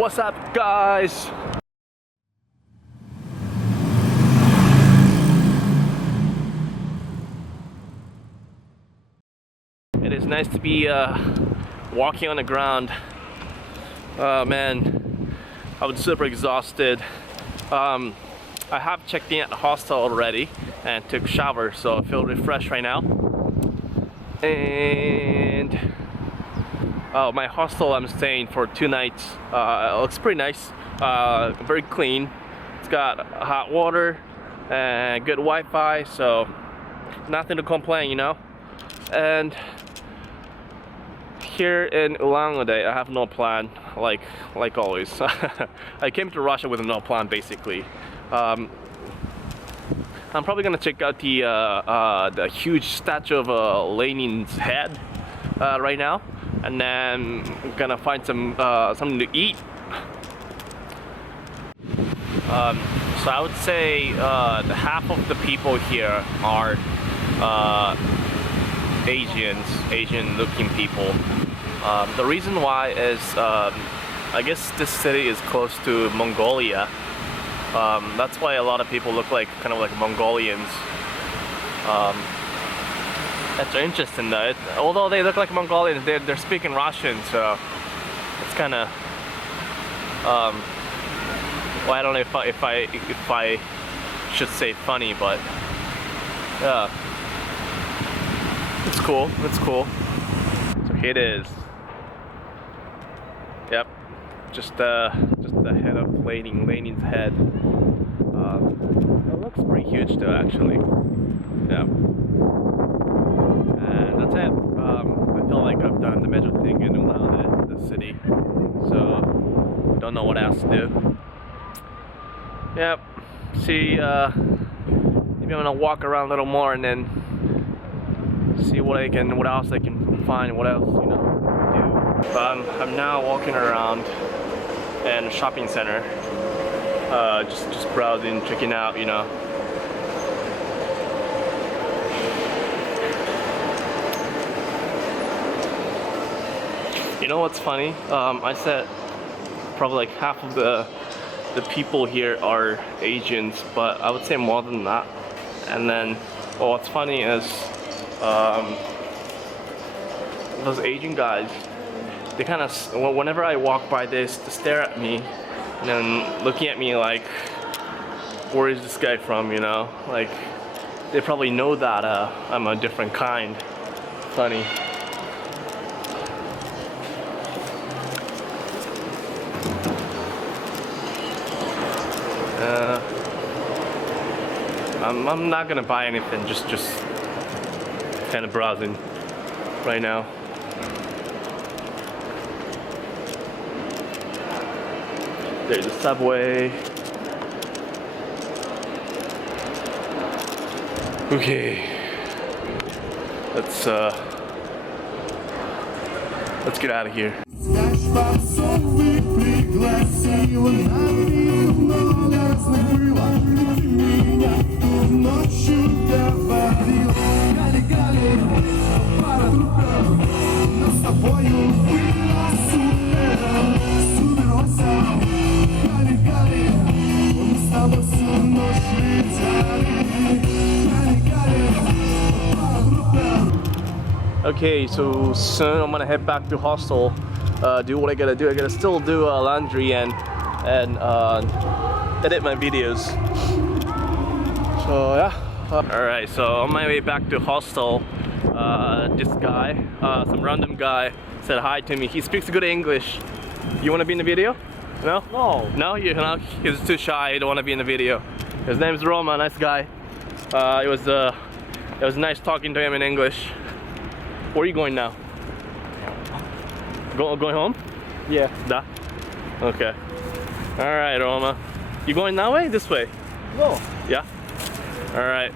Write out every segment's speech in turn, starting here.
What's up, guys? It is nice to be walking on the ground. Oh man, I was super exhausted. I have checked in at the hostel already and took a shower, so I feel refreshed right now. And my hostel I'm staying for 2 nights. It looks pretty nice, very clean. It's got hot water and good Wi-Fi, so nothing to complain, you know. And here in Ulan-Ude, I have no plan, like always. I came to Russia with no plan, basically. I'm probably gonna check out the huge statue of Lenin's head right now, and then I'm gonna find some something to eat. So I would say the half of the people here are Asian-looking people. The reason why is I guess this city is close to Mongolia. That's why a lot of people look like kind of like Mongolians. That's interesting though. Although they look like Mongolians, they're speaking Russian, so it's kind of well, I don't know if I should say funny, but yeah, it's cool. It's cool. So here it is. Yep, just the head of Lenin's head. It looks pretty huge though, actually. Yeah. And that's it. I feel like I've done the major thing in Ulan-Ude, the city. So don't know what else to do. Yep. See, maybe I'm gonna walk around a little more and then see what else I can find, what else, you know, do. But I'm now walking around in a shopping center, just browsing, checking out, you know. You know what's funny? I said probably like half of the people here are Asians, but I would say more than that. And then, well, what's funny is those Asian guys, they kind of, whenever I walk by this, they stare at me and then looking at me like, where is this guy from, you know? Like, they probably know that I'm a different kind. Funny. I'm not gonna buy anything, just kind of browsing right now. There's a subway. Okay, let's get out of here. Okay, so soon I'm gonna head back to hostel, do what I gotta do. I gotta still do laundry and edit my videos. So yeah. Alright, so on my way back to hostel, this guy, some random guy, said hi to me. He speaks good English. You wanna be in the video? No? No. No? You know, he's too shy, he don't wanna be in the video. His name is Roma, nice guy. It was nice talking to him in English. Where are you going now? Going home? Yeah. Da? Okay. Alright, Roma. You going that way? This way? No. Yeah? Alright.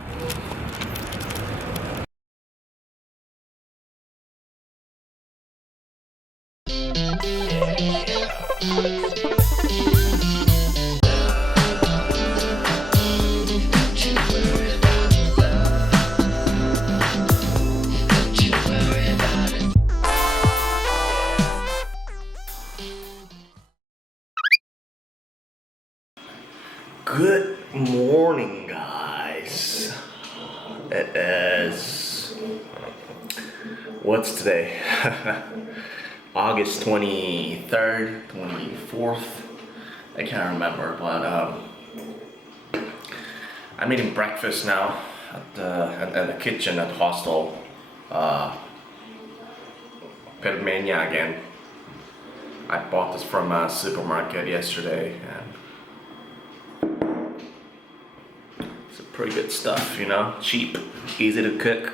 Good morning, guys. It is. What's today? August 23rd, 24th. I can't remember, but I'm eating breakfast now at the kitchen at the hostel. Pelmenia again. I bought this from a supermarket yesterday, and it's pretty good stuff, you know, cheap, easy to cook.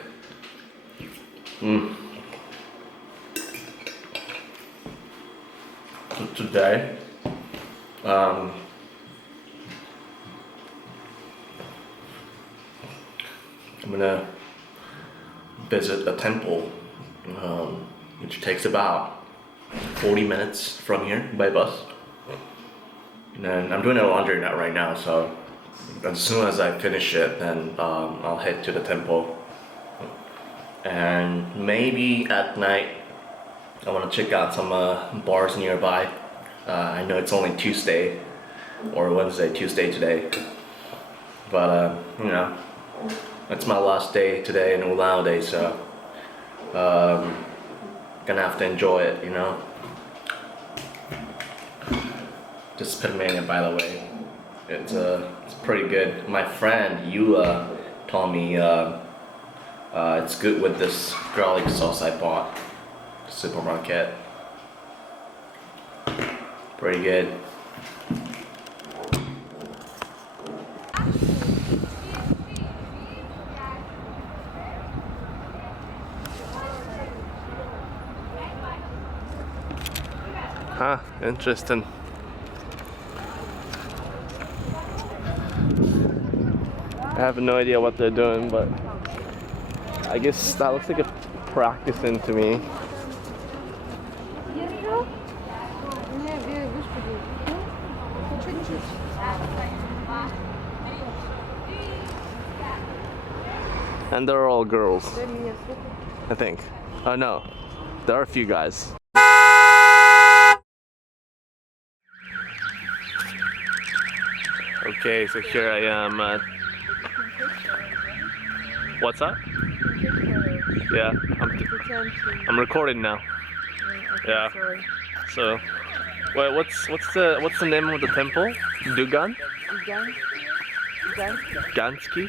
So today, I'm gonna visit a temple, which takes about 40 minutes from here by bus. And then I'm doing a laundry net right now, so as soon as I finish it, then I'll head to the temple. And maybe at night, I want to check out some bars nearby. I know it's only Tuesday or Tuesday today, but you know, it's my last day today in Ulan-Ude, so gonna have to enjoy it, you know. Just Pennsylvania, by the way, it's pretty good. My friend Yula told me it's good with this garlic sauce I bought at the supermarket. Pretty good. Huh, interesting. I have no idea what they're doing, but I guess that looks like a practicing to me. And they're all girls, I think. Oh no, there are a few guys. Okay, so here I am at... What's that? Yeah, I'm recording now. Yeah. So, wait, what's the name of the temple? Dugan? Gansky?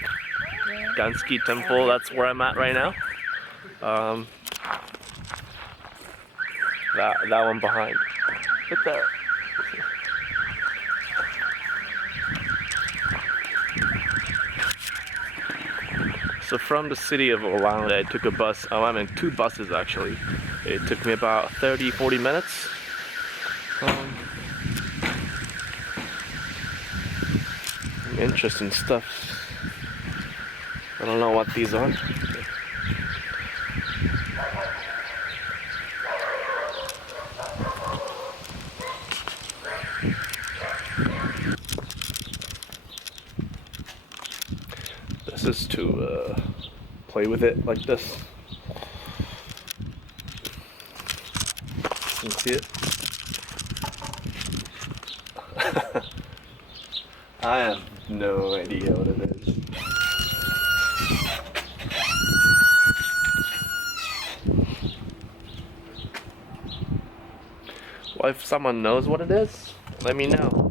Gansky temple. That's where I'm at right now. That one behind. Right there. So from the city of Ulan-Ude, I took a bus, two buses actually. It took me about 30-40 minutes. Interesting stuff. I don't know what these are. This is to play with it like this. You can see it? I have no idea what it is. Well, if someone knows what it is, let me know.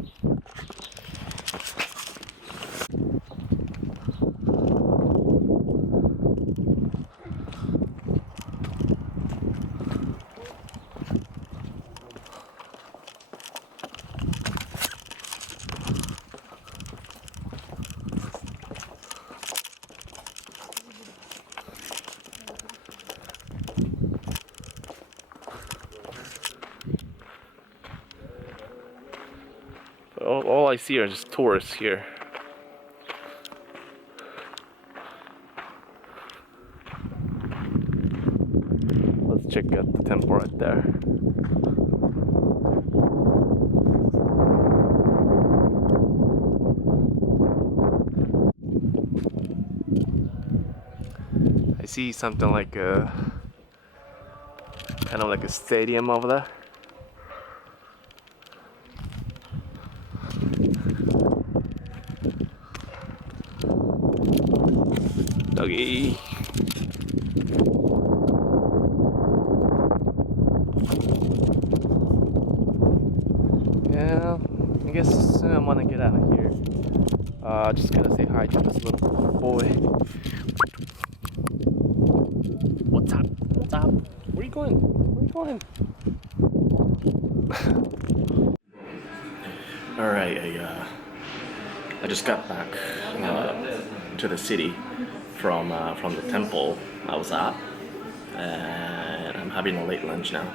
All I see are just tourists here. Let's check out the temple right there. I see something like a kind of like a stadium over there. doggy. Yeah, I guess I'm gonna get out of here. Just gonna say hi to this little boy. What's up? What's up? Where are you going? Where are you going? Alright, I just got back to the city from the temple I was at, and I'm having a late lunch now.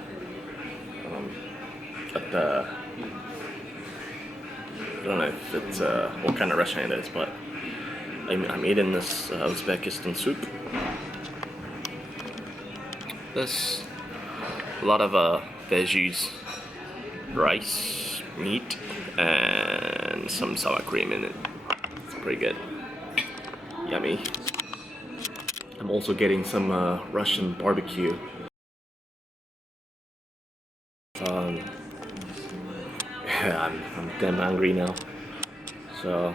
At the, I don't know if it's what kind of restaurant it is, but I'm eating this Uzbekistan soup. There's a lot of veggies, rice, meat, and some sour cream in it. It's pretty good. Yummy. I'm also getting some Russian barbecue. Yeah, I'm damn hungry now. So,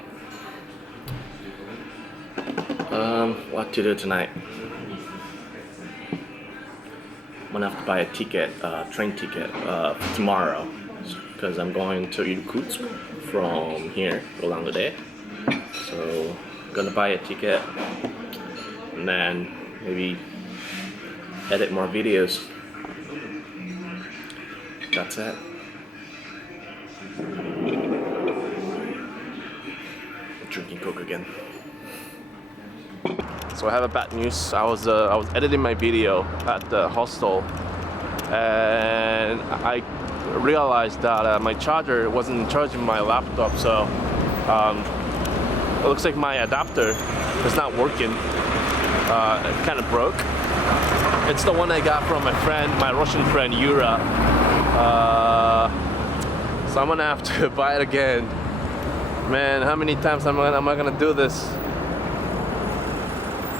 what to do tonight? I'm gonna have to buy a ticket, train ticket, tomorrow, because I'm going to Irkutsk from here, Ulan-Ude. So, I'm gonna buy a ticket, and then maybe edit more videos. That's it. Drinking Coke again. So I have a bad news. I was editing my video at the hostel, and I realized that my charger wasn't charging my laptop. So it looks like my adapter is not working. It kind of broke. It's the one I got from my friend, my Russian friend Yura. So I'm gonna have to buy it again. Man, how many times am I gonna do this?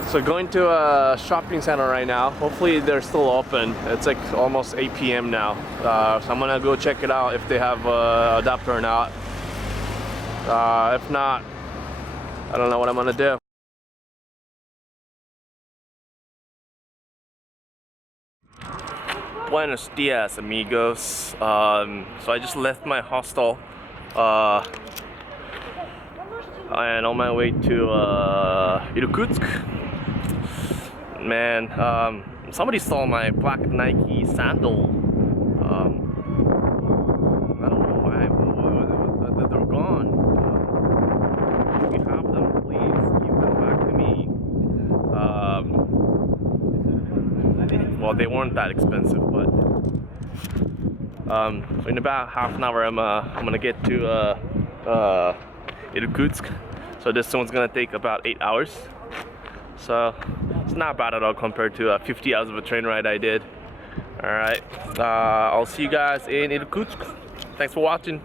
So going to a shopping center right now. Hopefully they're still open. It's like almost 8 p.m. now. So I'm gonna go check it out if they have an adapter or not. If not, I don't know what I'm gonna do. Buenos dias, amigos. So I just left my hostel. And on my way to Irkutsk. Man, somebody stole my black Nike sandal. I don't know why they're gone. If you have them, please give them back to me. Well, they weren't that expensive, but in about half an hour, I'm gonna get to Irkutsk. So this one's gonna take about 8 hours. So it's not bad at all compared to 50 hours of a train ride I did. All right, I'll see you guys in Irkutsk. Thanks for watching.